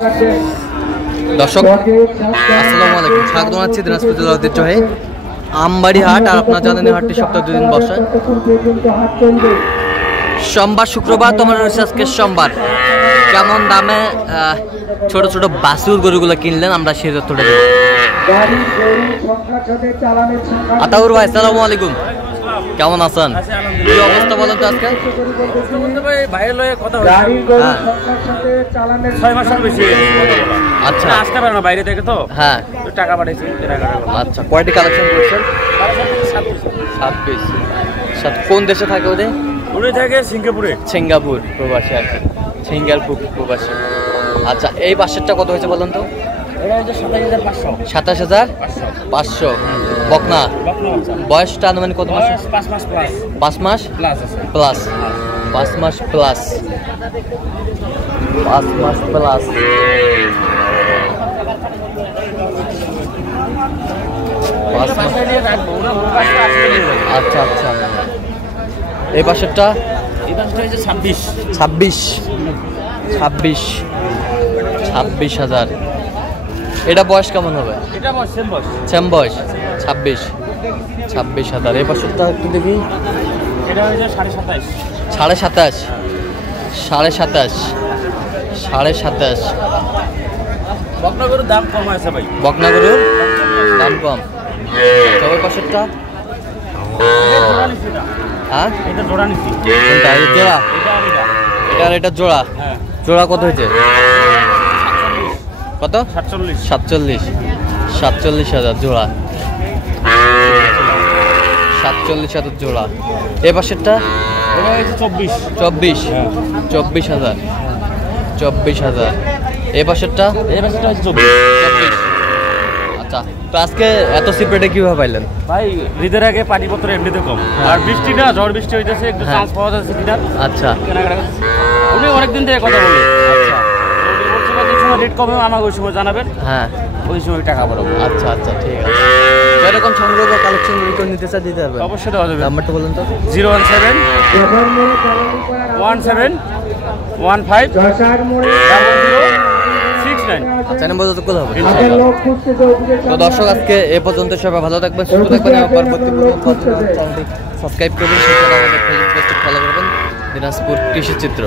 দর্শক আসসালামু আলাইকুম, স্বাগত জানাচ্ছি দিনাজপুর জেলার ঐতিহ্যবাহী আমবাড়ি হাট। আর আপনারা জানেন এই হাটটি সপ্তাহে 2 দিন বসে, সোমবার শুক্রবার। তোমার রয়েছে আজকে সোমবার। কেমন দামে ছোট ছোট বাছুর গরুগুলো কিনলেন আমরা সেই তথ্যটা দেব। আতাউর ভাই আসসালামু আলাইকুম, কেমন আছেন? কি অবস্থা বলেন তো আজকে? আচ্ছা, আসতে পারে না বাইরে থেকে, তো হ্যাঁ টাকা পাঠাইছি। আচ্ছা, কয়টি কালেকশন করছেন? 7 পিস। কোন দেশে থাকে ওদের? উনি থাকে সিঙ্গাপুরে। সিঙ্গাপুর প্রবাসী আর কি, সিঙ্গাপুর প্রবাসী। আচ্ছা, এই পাশেরটা কত হয়েছে বলেন তো? এটা হচ্ছে 27,500। 27,500 বকনা। বয়সটা আনুমানিক কত মাস? 5 মাস প্লাস। 5 মাস প্লাস আছে। প্লাস 5 মাস প্লাস 5 মাস প্লাস। আচ্ছা আচ্ছা, এই পাশেরটা? এই পাশটা হচ্ছে 26,000। এটা বয়স কেমন হবে? এটা বয়স সেম বয়স 26,000। এই পাশেরটা একটু দেখি। এটা হচ্ছে 27.5। 27,500 বকনাগরুর দাম কম আছে ভাই। বকনাগরুর দাম কম। তবে পাশেরটা? হ্যাঁ, এটা জোড়া নিচ্ছি। কোনটা? এই জোড়া? এটা জোড়া। হ্যাঁ, জোড়া কত হয়েছে? কত? 47,000 জোড়া। 47,000 জোড়া। এ পাশেরটা? এটা হচ্ছে 24,000। 24,000। এ পাশেরটা? এই পাশটা হচ্ছে 24। আচ্ছা, তো আজকে এত সিপ্রেটে কিভাবে পাইলেন ভাই? ঈদের আগে পানিপত্র এমনিতে কম, আর বৃষ্টি না, ঝড় বৃষ্টি হইতেছে, একটু চান্স পাওয়া যাচ্ছে কিনা। আচ্ছা, কেনাকাটা উনি অনেকদিন থেকে কথা বলে। আচ্ছা, যে সময় রেট কমে আমাকে ওই সময় জানাবেন। হ্যাঁ, ওই সময় টাকা পাবো। আচ্ছা আচ্ছা, ঠিক আছে। এরকম সংগ্রহ বা কালেকশন রিটার্ন নিতে চাই দিতে হবে? অবশ্যই দেওয়া যাবে। নাম্বারটা বলুন তো। 017 17 15 069। আচ্ছা, নাম্বার যত কথা হবে। তো দর্শক, আজকে এ পর্যন্ত। সবাই ভালো থাকবেন, সুস্থ থাকবেন এবং পরবর্তী চ্যানেলটি সাবস্ক্রাইব করবেন, সেখানে আমাদের ফেসবুক পেজটি ফলো করবেন, দিনাজপুর কৃষি চিত্র।